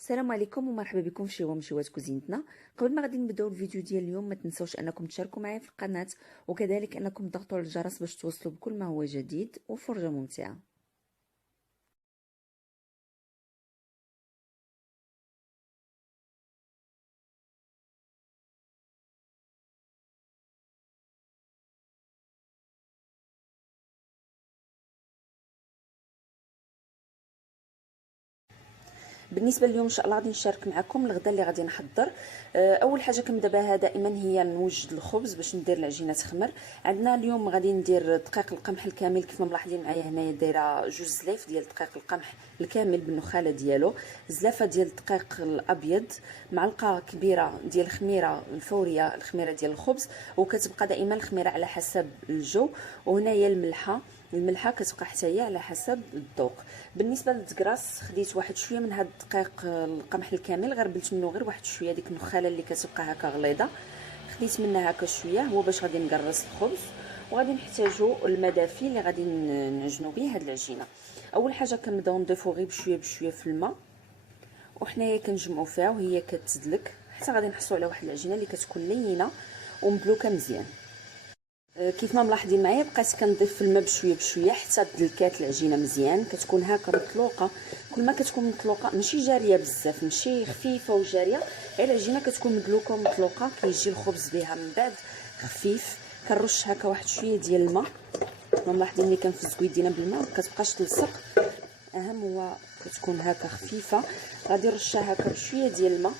السلام عليكم ومرحبا بكم في شوات كوزينتنا. قبل ما غادي نبداو الفيديو ديال اليوم ما تنسوش انكم تشاركوا معايا في القناه وكذلك انكم تضغطوا على الجرس باش توصلوا بكل ما هو جديد وفرجه ممتعه. بالنسبه اليوم ان شاء الله غادي نشارك معكم الغداء اللي غادي نحضر. اول حاجه كنبدا بها دائما هي نوجد الخبز باش ندير العجينه تخمر. عندنا اليوم غادي ندير دقيق القمح الكامل كيف ما ملاحظين معايا هنايا دايره جوج زلايف ديال دقيق القمح الكامل بالنخاله ديالو، زلافه ديال الدقيق الابيض، معلقه كبيره ديال الخميره الفوريه الخميره ديال الخبز، وكتبقى دائما الخميره على حسب الجو، وهنايا الملحه كتبقى حتى هي على حسب الذوق. بالنسبه للدكراس خديت واحد شويه من هذا الدقيق القمح الكامل، غربلت منه غير واحد شويه ديك النخاله اللي كتبقى هكا غليظه، خديت منها هكا شويه هو باش غادي نقرص الخبز. وغادي نحتاجو المدافي اللي غادي نعجنوا به هاد العجينه. اول حاجه كنبداو نضيفو غير بشويه بشويه في الماء، وحنايا كنجمعوا فيها وهي كتدلك حتى غادي نحصلوا على واحد العجينه اللي كتكون لينه ومبلوكه مزيان. كيف ما ملاحظين معايا بقيت كنضيف في الماء بشويه بشويه حتى دلكات العجينه مزيان، كتكون هكا مطلوقه. كل ما كتكون مطلوقه ماشي جاريه بزاف، ماشي خفيفه وجاريه، غير العجينه كتكون مدلوكه ومطلوقه، كيجي الخبز بها من بعد خفيف. كنرش هكا واحد شويه ديال الماء، ما ملاحظين ملي كنفز يدينا بالماء ما كتبقاش تلصق، اهم هو كتكون هكا خفيفه. غادي نرشها هكا بشويه ديال الماء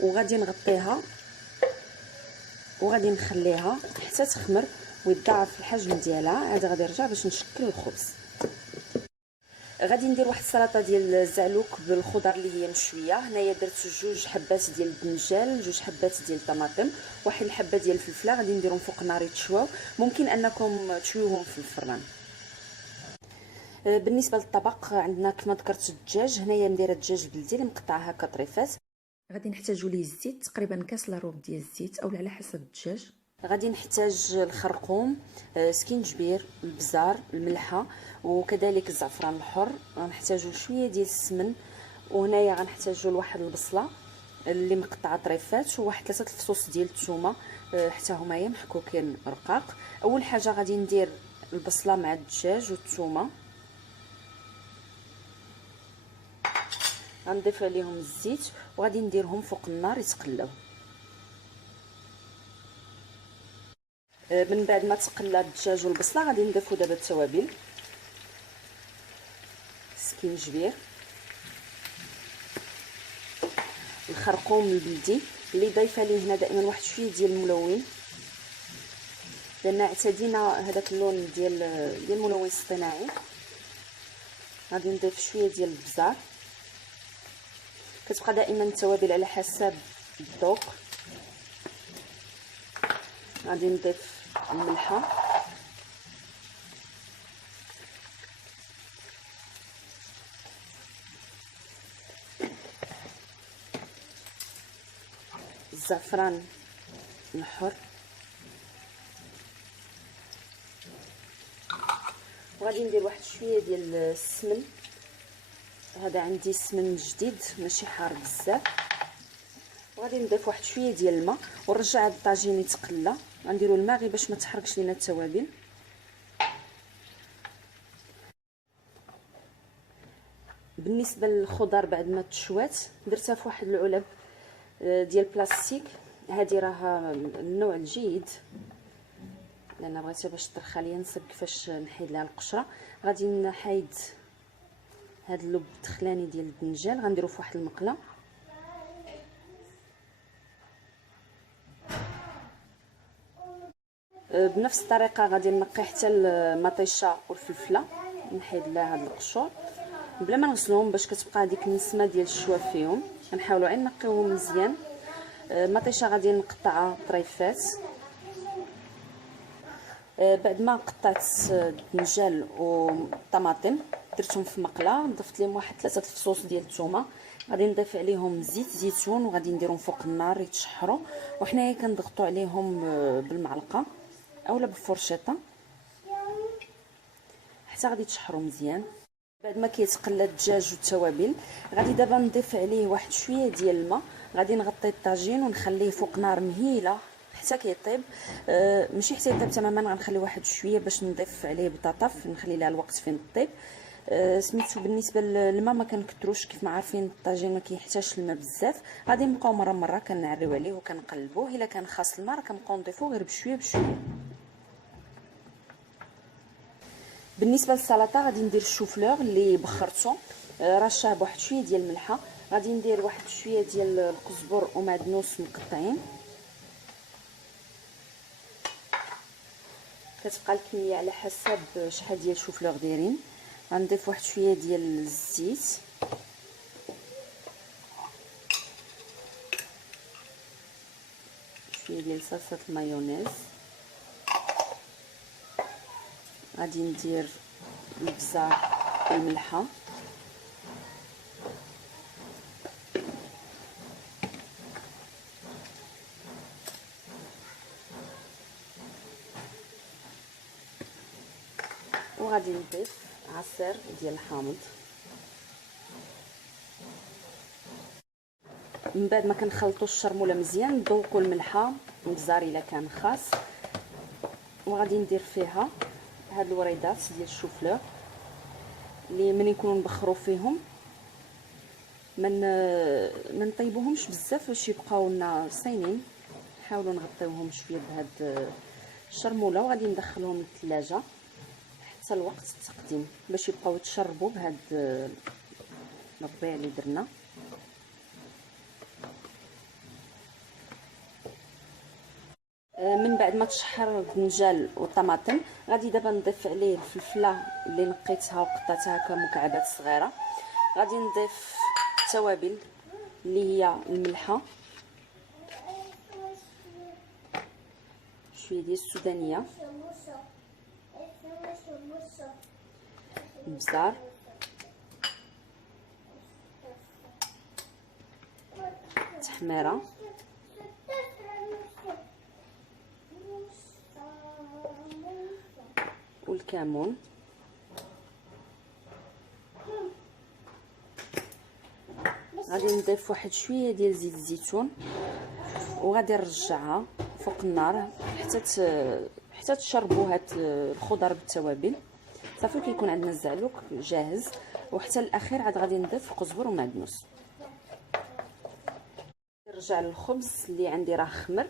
وغادي نغطيها وغادي نخليها حتى تخمر ويتضاعف الحجم ديالها. عاد غادي نرجع باش نشكل الخبز. غادي ندير واحد السلطه ديال الزعلوك بالخضر اللي هي مشويه. هنايا درت جوج حبات ديال الدنجال، جوج حبات ديال الطماطم، واحد الحبه ديال الفلفله، غادي نديرهم فوق النار يتشواو، ممكن انكم تشويوهم في الفران. بالنسبه للطبق عندنا كما ذكرت الدجاج، هنايا مديره الدجاج بلدي اللي مقطعه هكا طريفات. غادي نحتاجوا ليه الزيت، تقريبا كاس لاروب ديال الزيت او على حسب الدجاج. غادي نحتاج الخرقوم، سكينجبير، البزار، الملحه، وكذلك الزعفران الحر. غنحتاجوا شويه ديال السمن، وهنايا غنحتاجوا لواحد البصله اللي مقطعه طريفات، وواحد 3 الفصوص ديال الثومه حتى هما محكوكين رقاق. اول حاجه غادي ندير البصله مع الدجاج والثومه، غنضيف عليهم الزيت وغادي نديرهم فوق النار يتقلاو. من بعد ما تقلى الدجاج والبصله غادي نضيفو دابا التوابل، السكينجبير، الخرقوم البلدي اللي ضايفه ليه هنا دائما واحد شويه ديال الملون، لان اعتدينا هذاك اللون ديال الملون الاصطناعي. غادي نضيف شويه ديال البزار، كتبقى دائما التوابل على حسب الذوق. غادي نضيف الملحه، الزعفران الحر، وغادي ندير واحد شويه ديال السمن. هذا عندي سمن جديد ماشي حار بزاف. وغادي نضيف واحد شويه ديال الماء ونرجع هاد الطاجين يتقلى. غنديروا الماء غير باش ما تحرقش لينا التوابل. بالنسبه للخضر بعد ما تشوات درتها في واحد العلب ديال بلاستيك. هذه راه النوع الجيد لان بغيتها باش ترخى ليا نصب كيفاش نحيد لها القشره. غادي نحيد هاد اللب الدخلاني ديال الدنجال، غنديرو في واحد المقله. بنفس الطريقه غادي نقي حتى المطيشه والفلفله، نحيد لها هاد القشور بلا ما نغسلهم باش كتبقى هذيك النسمه ديال الشواف فيهم. كنحاولوا غير نقيوهم مزيان. المطيشه غادي نقطعها طريفات. بعد ما قطعت الدنجال والطماطم درتهم في مقله، ضفت لهم واحد 3 الفصوص ديال الثومه، غادي نضيف عليهم زيت زيتون وغادي نديرهم فوق النار يتشحروا. وحنايا كنضغطوا عليهم بالمعلقه اولا بالفرشيطه حتى غادي يتشحروا مزيان. بعد ما كيتقلى الدجاج والتوابل غادي دابا نضيف عليه واحد شويه ديال الماء. غادي نغطي الطاجين ونخليه فوق نار مهيله حتى كيطيب. ماشي حتى يطيب تماما، غنخلي واحد شويه باش نضيف عليه بطاطا نخلي لها الوقت فين طيب. سميتو بالنسبه للماء ما كنكثروش، كيف ما عارفين الطاجين ما كيحتاجش الماء بزاف. غادي نبقاو مره كنعريو عليه وكنقلبوه. الا كان خاص الماء كنبقاو نضيفوه غير بشويه بشويه. بالنسبه للسلطه غادي ندير الشوفلور اللي بخرته، رشه بواحد شويه ديال الملحه. غادي ندير واحد شويه ديال القزبر ومعدنوس مقطعين. كتبقى الكميه على حسب شحال ديال الشوفلور دايرين. غنضيف واحد شويه ديال الزيت، شويه ديال صلصه المايونيز. غادي ندير البزار والملحه، وغادي نضيف عصير ديال الحامض. من بعد ما كنخلطوا الشرموله مزيان نذوقوا الملحه والبزار الا كان خاص. وغادي ندير فيها هاد الوريدات ديال الشوفلور اللي ملي نكونوا نبخروا فيهم ما نطيبوهمش بزاف باش يبقاو لنا صاينين. نحاولوا نغطيوهم شويه بهاد الشرموله وغادي ندخلهم للثلاجه حتى الوقت التقديم باش يبقاو يتشربوا بهاد الربيع اللي درنا. من بعد ما تشحر البنجال والطماطم غادي دابا نضيف عليه الفلفله اللي نقيتها وقطعتها هكا مكعبات صغيره. غادي نضيف التوابل اللي هي الملحه، شويه ديال السودانيه، البزار، التحميره، والكمون. غادي نضيف واحد شويه ديال زيت الزيتون وغادي نرجعها فوق النار حتى تشربوا هاد الخضر بالتوابل. صافي كيكون عندنا الزعلوك جاهز. وحتى الاخير عاد غادي نضيف القزبر ومعدنوس. نرجع للخبز اللي عندي راه خمر.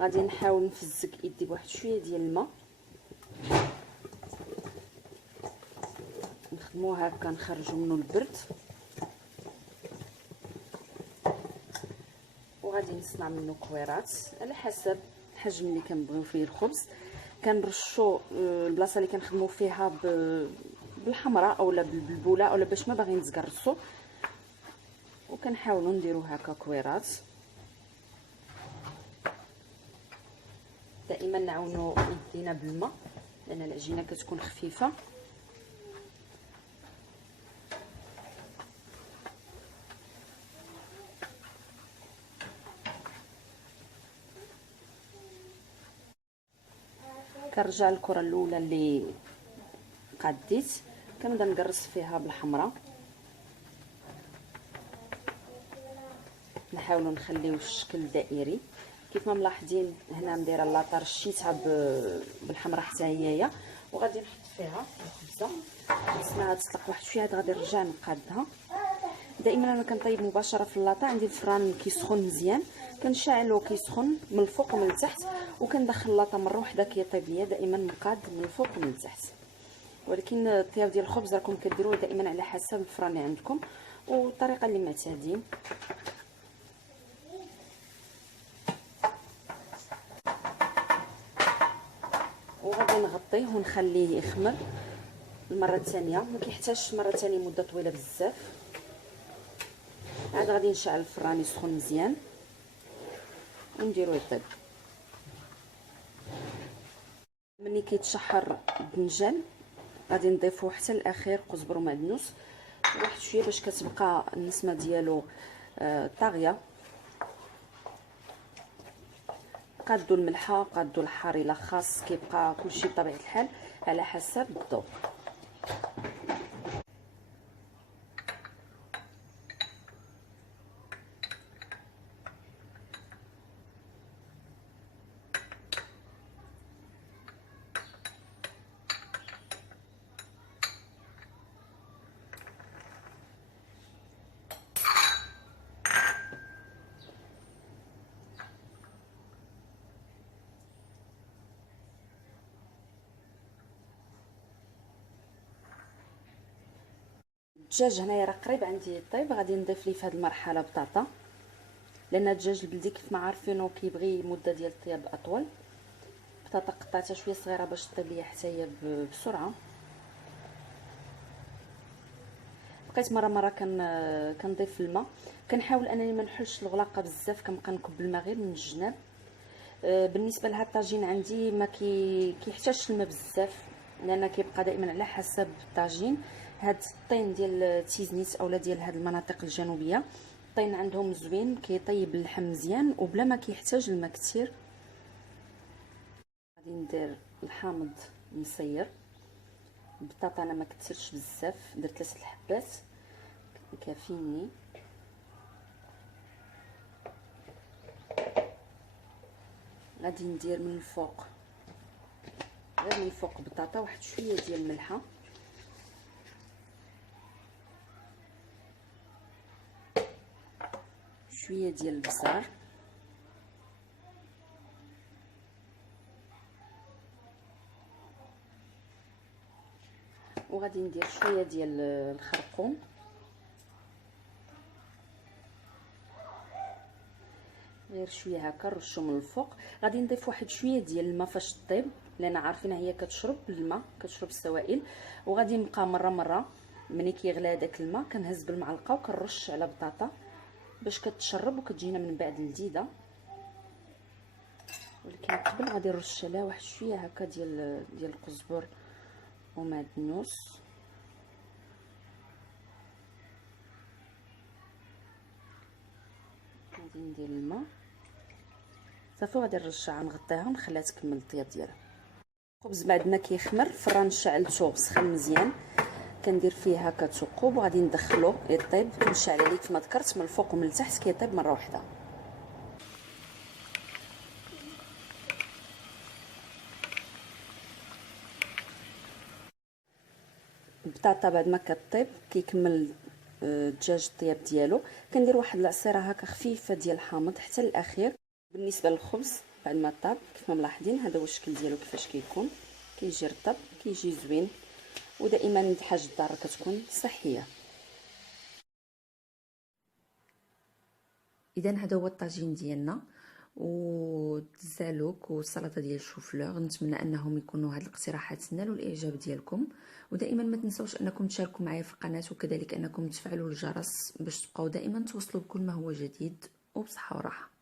غادي نحاول نفزك يدي بواحد شويه ديال الماء، نخدموه هكا نخرجوا منه البرد. وغادي نصنع منه كويرات على حسب الحجم اللي كنبغيو فيه الخبز. كنرشوا البلاصه اللي كنخدموا فيها بالحمراء اولا بالبوله اولا باش ما باغيين تقرصوا، وكنحاولوا نديروا هكا كويرات. دائما نعاونوا يدينا بالماء لان العجينه كتكون خفيفه. كنرجع للكره الاولى اللي قاديت كنبدا نقرص فيها بالحمراء. نحاولوا نخليو الشكل دائري كيف ما ملاحظين. هنا مديره لاطه رشيتها بالحمراء حتى هي. وغادي نحط فيها الخبزه نسمعها تطلق واحد شويه. عاد غادي نرجع نقادها. دائما انا كنطيب مباشره في اللاطه. عندي الفران كيسخن مزيان كنشعلو كيسخن من الفوق ومن التحت وكندخل اللاطه مره واحده كيطيب ليا دائما مقاد من الفوق ومن التحت. ولكن الطياب ديال الخبز راكم كديروه دائما على حسب الفران اللي عندكم والطريقه اللي معتادين. وغادي نغطيه ونخليه يخمر المره الثانيه. ما كيحتاجش مره ثانيه مده طويله بزاف. عاد غادي نشعل الفران يسخن مزيان ونديرو يطيب. ملي كيتشحر الدنجال غادي نضيفو حتى الاخير قزبر ومعدنوس واحد شويه باش كتبقى النسمه ديالو طاغيه. قادوا الملحه قادوا الحار الا خاص، كيبقى كلشي بطبيعه الحال على حسب الذوق. الدجاج هنايا راه قريب عندي يطيب. غادي نضيف ليه في هذه المرحله بطاطا، لان الدجاج البلدي كيف ما عارفينه كيبغي مده ديال الطياب اطول. بطاطا قطعتها شويه صغيره باش طيب ليا حتى هي بسرعه. بقيت مره كنضيف الماء، كنحاول انني ما نحلش الغلاقه بزاف، كنبقى نكب الماء غير من الجناب. بالنسبه لهاد الطاجين عندي ما كيحتاجش الماء بزاف، لان كيبقى دائما على حسب الطاجين. هاد الطين ديال تيزنيت اولا ديال هاد المناطق الجنوبيه، الطين عندهم زوين كيطيب اللحم مزيان وبلا ما كيحتاج الماء كثير. غادي ندير الحامض مصير. البطاطا انا ما كثرتش بزاف، درت 3 الحبات كافيني. غادي ندير من الفوق، غير من الفوق بطاطا، واحد شويه ديال الملحه، شويه ديال البزار، وغادي ندير شويه ديال الخرقوم، غير شويه هكا نرشو من الفوق. غادي نضيف واحد شويه ديال الماء فاش طيب، لان عارفينها هي كتشرب الماء، كتشرب السوائل. وغادي نبقى مره ملي كيغلى داك الماء كنهز بالمعلقه وكنرش على بطاطا باش كتشرب وكتجينا من بعد لذيذه. ولكن قبل غادي نرش عليها واحد شويه هكا ديال القزبر ومعدنوس. غادي ندير الماء صافي، وغادي نرجعها نغطيها ونخليها تكمل الطياب ديالها. الخبز بعد ما كيخمر، الفران شعلته سخن مزيان، كندير فيه هكا ثقوب وغادي ندخلو يطيب. كنشعل عليه كما ذكرت من الفوق ومن التحت، كيطيب مره واحده. البطاطا بعد ما كطيب كيكمل الدجاج الطياب ديالو، كندير واحد العصيره هكا خفيفه ديال الحامض حتى الاخير. بالنسبه للخبز بعد ما طاب كيف ما ملاحظين، هذا هو الشكل ديالو كيفاش كيكون، كيجي رطب كيجي زوين. ودائما الحاجه الدار كتكون صحيه. اذا هذا هو الطاجين ديالنا والزالوك والسلطه ديال الشوفلور. نتمنى انهم يكونوا هاد الاقتراحات نالوا الاعجاب ديالكم. ودائما ما تنسوش انكم تشاركوا معايا في القناه، وكذلك انكم تفعلوا الجرس باش تبقاو دائما توصلوا بكل ما هو جديد. وبصحه وراحه.